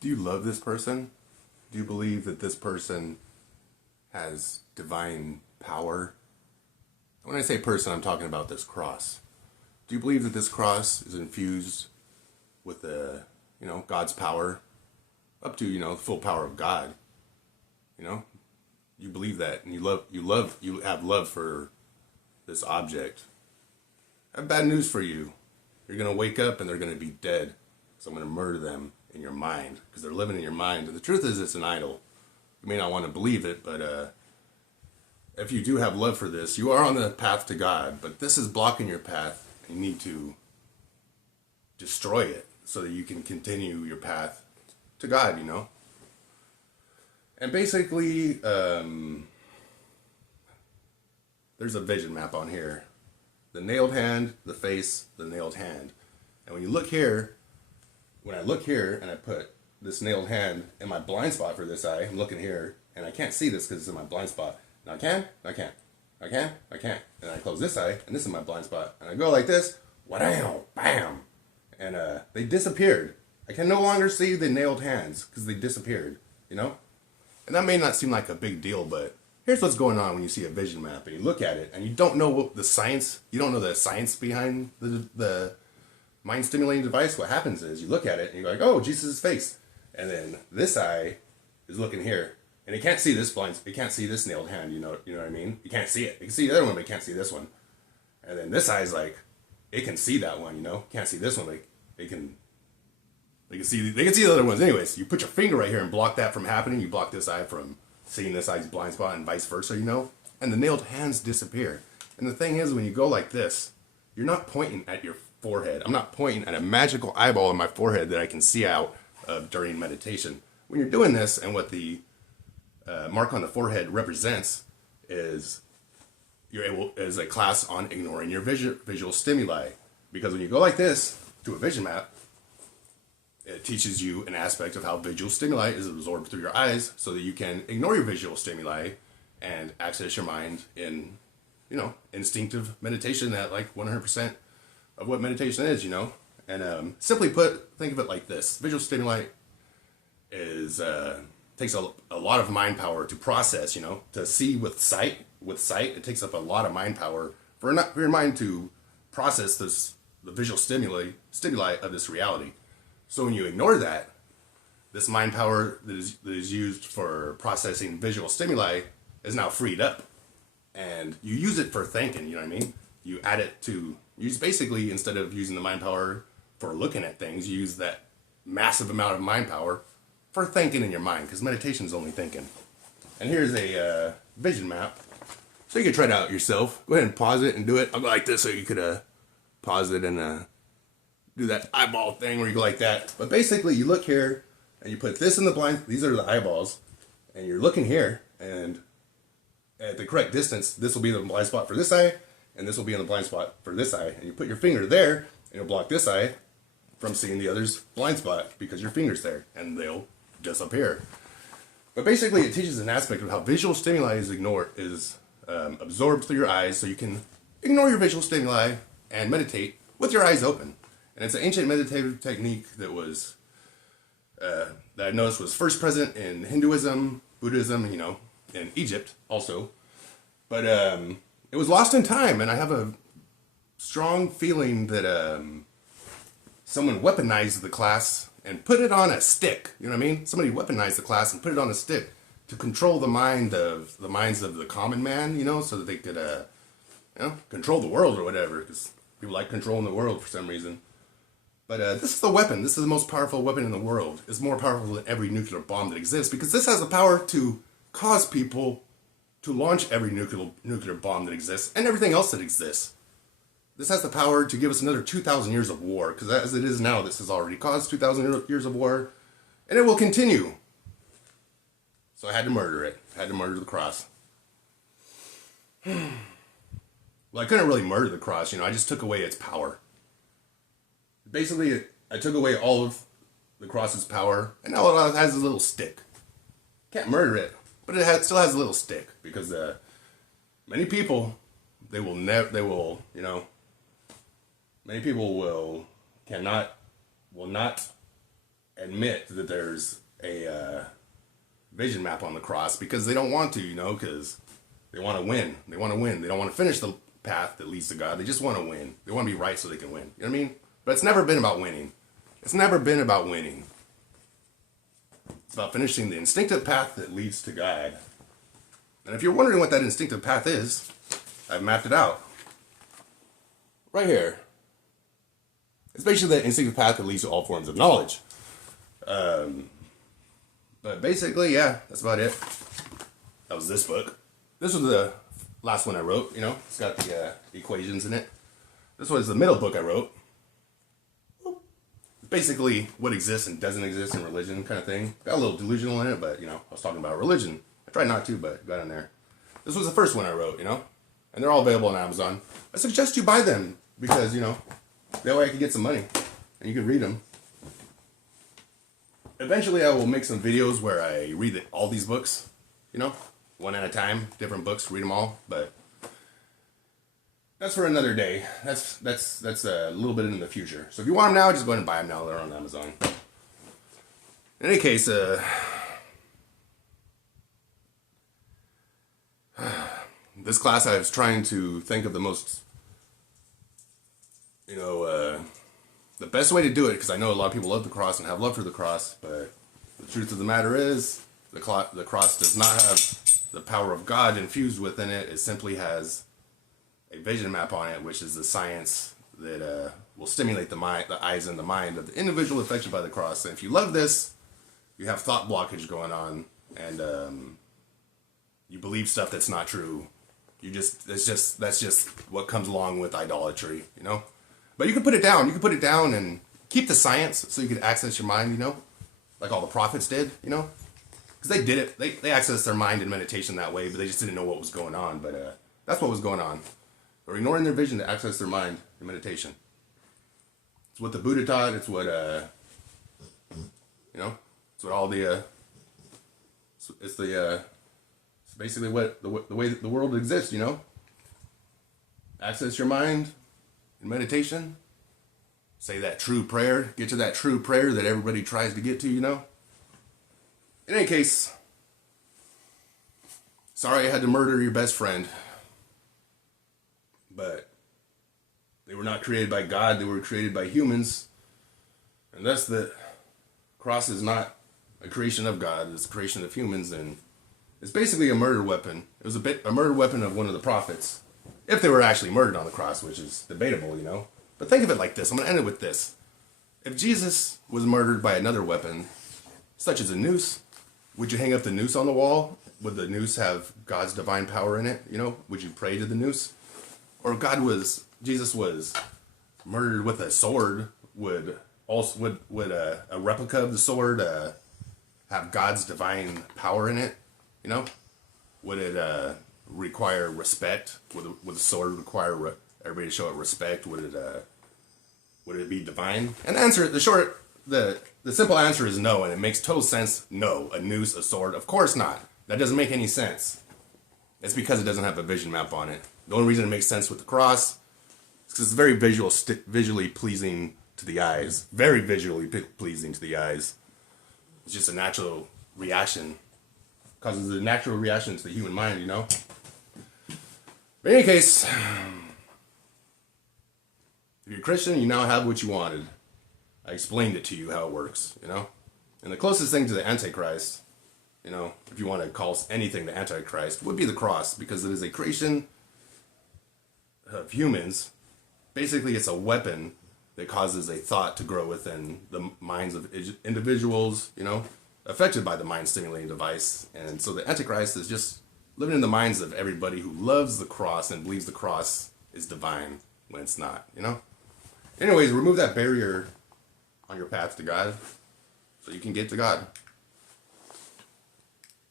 Do you love this person? Do you believe that this person has divine power? When I say person, I'm talking about this cross. Do you believe that this cross is infused with God's power up to, the full power of God? You know, you believe that and you have love for this object. I have bad news for you. You're going to wake up and they're going to be dead. So I'm going to murder them in your mind because they're living in your mind. And the truth is it's an idol. You may not want to believe it, but if you do have love for this, you are on the path to God, but this is blocking your path. You need to destroy it so that you can continue your path to God, And basically, there's a vision map on here. The nailed hand, the face, the nailed hand. And when you look here, when I look here and I put this nailed hand in my blind spot for this eye, I'm looking here and I can't see this because it's in my blind spot. Now I can, I can't. I can, I can't. And I close this eye and this is my blind spot. And I go like this, wham, bam. And they disappeared. I can no longer see the nailed hands because they disappeared, And that may not seem like a big deal, but here's what's going on when you see a vision map and you look at it and you don't know what the science, you don't know the science behind the mind stimulating device. What happens is you look at it and you're like, oh, Jesus' face. And then this eye is looking here. And it can't see this it can't see this nailed hand, you know what I mean? You can't see it. You can see the other one, but you can't see this one. And then this eye's like, it can see that one, Can't see this one, but they can see the other ones. Anyways, you put your finger right here and block that from happening. You block this eye from seeing this eye's blind spot and vice versa, And the nailed hands disappear. And the thing is, when you go like this, you're not pointing at your forehead. I'm not pointing at a magical eyeball in my forehead that I can see out of during meditation. When you're doing this, and what the mark on the forehead represents is is a class on ignoring your visual stimuli. Because when you go like this to a vision map, it teaches you an aspect of how visual stimuli is absorbed through your eyes so that you can ignore your visual stimuli and access your mind in, instinctive meditation at like 100% of what meditation is, And simply put, think of it like this. Visual stimuli takes a lot of mind power to process, to see with sight. With sight, it takes up a lot of mind power for your mind to process the visual stimuli of this reality. So when you ignore that, this mind power that is used for processing visual stimuli is now freed up. And you use it for thinking, you know what I mean? You add it to, basically, instead of using the mind power for looking at things, you use that massive amount of mind power for thinking in your mind, because meditation is only thinking. And here's a vision map. So you can try it out yourself. Go ahead and pause it and do it. I'll go like this so you could pause it and do that eyeball thing where you go like that. But basically, you look here and you put this in the blind. These are the eyeballs. And you're looking here, and at the correct distance, this will be the blind spot for this eye, and this will be in the blind spot for this eye. And you put your finger there, and you'll block this eye from seeing the other's blind spot because your finger's there, and they'll disappear. But basically, it teaches an aspect of how visual stimuli is absorbed through your eyes, so you can ignore your visual stimuli and meditate with your eyes open. And it's an ancient meditative technique that was that I noticed was first present in Hinduism, Buddhism, in Egypt also. But it was lost in time, and I have a strong feeling that someone weaponized the class and put it on a stick. You know what I mean? Somebody weaponized the class and put it on a stick to control the minds of the common man, so that they could control the world or whatever, because people like controlling the world for some reason. But this is the weapon. This is the most powerful weapon in the world. It's more powerful than every nuclear bomb that exists, because this has the power to cause people to launch every nuclear bomb that exists and everything else that exists. This has the power to give us another 2,000 years of war, because as it is now, this has already caused 2,000 years of war, and it will continue. So I had to murder it. I had to murder the cross. Well, I couldn't really murder the cross, I just took away its power. Basically, I took away all of the cross's power, and now it has a little stick. Can't murder it, but it still has a little stick, because many people, many people will not, and admit that there's a vision map on the cross because they don't want to, because they want to win. They want to win. They don't want to finish the path that leads to God. They just want to win. They want to be right so they can win. You know what I mean? But it's never been about winning. It's never been about winning. It's about finishing the instinctive path that leads to God. And if you're wondering what that instinctive path is, I've mapped it out. Right here. It's basically the instinctive path that leads to all forms of knowledge. But basically, yeah, that's about it. That was this book. This was the last one I wrote, It's got the equations in it. This was the middle book I wrote. It's basically what exists and doesn't exist in religion kind of thing. Got a little delusional in it, but, I was talking about religion. I tried not to, but got in there. This was the first one I wrote, And they're all available on Amazon. I suggest you buy them because, that way I can get some money and you can read them. Eventually I will make some videos where I read all these books, one at a time, different books, read them all, but that's for another day. That's a little bit in the future. So if you want them now, just go ahead and buy them now. They're on Amazon. In any case, this class I was trying to think of the most, the best way to do it, because I know a lot of people love the cross and have love for the cross, but the truth of the matter is the cross does not have the power of God infused within it. It simply has a vision map on it, which is the science that will stimulate the eyes and the mind of the individual affected by the cross. And if you love this, you have thought blockage going on, and you believe stuff that's not true. That's just what comes along with idolatry, But you can put it down. You can put it down and keep the science so you can access your mind, like all the prophets did, because they did it. They accessed their mind in meditation that way, but they just didn't know what was going on. But that's what was going on. They're ignoring their vision to access their mind in meditation. It's what the Buddha taught. It's what it's what all the it's basically what the way that the world exists. Access your mind in meditation. Say that true prayer. Get to that true prayer that everybody tries to get to, In any case, sorry I had to murder your best friend. But they were not created by God. They were created by humans. And thus the cross is not a creation of God. It's a creation of humans. And it's basically a murder weapon. It was a murder weapon of one of the prophets. If they were actually murdered on the cross, which is debatable, But think of it like this. I'm going to end it with this. If Jesus was murdered by another weapon, such as a noose, would you hang up the noose on the wall? Would the noose have God's divine power in it? Would you pray to the noose? Or if Jesus was murdered with a sword, would a replica of the sword have God's divine power in it? Would it require respect? Would the sword require everybody to show it respect? Would it be divine? And the simple answer is no, and it makes total sense. No, a noose, a sword, of course not. That doesn't make any sense. It's because it doesn't have a vision map on it. The only reason it makes sense with the cross is because it's very visually pleasing to the eyes. Very visually pleasing to the eyes. It's just a natural reaction. Causes a natural reaction to the human mind, But in any case, if you're a Christian, you now have what you wanted. I explained it to you how it works, And the closest thing to the Antichrist, if you want to call anything the Antichrist, would be the cross, because it is a creation of humans. Basically, it's a weapon that causes a thought to grow within the minds of individuals, affected by the mind-stimulating device. And so the Antichrist is just living in the minds of everybody who loves the cross and believes the cross is divine when it's not, Anyways, remove that barrier on your path to God so you can get to God.